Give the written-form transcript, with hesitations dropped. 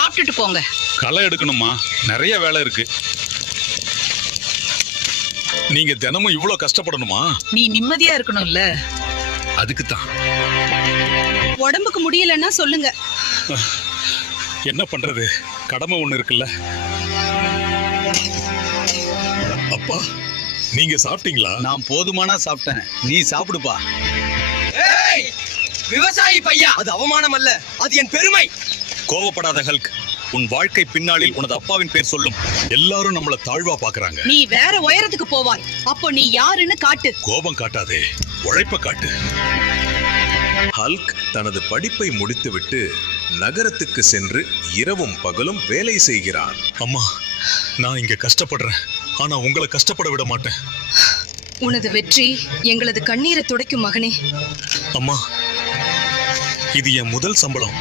சாப்பிட்டுட்டு போங்க. களை எடுக்கணுமா? நிறைய வேலை இருக்கு. நீங்க தினமும் இவ்வளவு கஷ்டப்படணுமா? நீ நிம்மதியா இருக்கணும்ல. அதுக்கு தான். உடம்புக்கு முடியலன்னா சொல்லுங்க. என்ன பண்றது, கடமை ஒண்ணு இருக்குல்ல. அப்பா, நீங்க சாப்பிட்டீங்களா? நான் போதுமானா சாப்பிட்டேன், நீ சாப்பிடுப்பா. விவசாயி பையா, அது அவமானம் அல்ல, அது என் பெருமை. கோவப்படாத ஹல்க், உன் வாழ்க்கை பின்னாளில் உனது அப்பாவின் பேர் சொல்லும். எல்லாரும் நம்மள தாழ்வா பாக்குறாங்க. நீ வேற உயரத்துக்கு போவாய். அப்போ நீ யாருன்னு காட்டு. கோபம் காட்டாதே, உழைப்ப காட்டு. ஹல்க் தனது படிப்பை முடித்துவிட்டு நகரத்துக்கு சென்று இரவும் பகலும் வேலை செய்கிறான். அம்மா, நான் இங்க கஷ்டப்படுறேன், ஆனா உங்களை கஷ்டப்பட விட மாட்டேன். உனது வெற்றி எங்களது கண்ணீரை துடைக்கும் மகனே. அம்மா, இது என் முதல் சம்பளம்.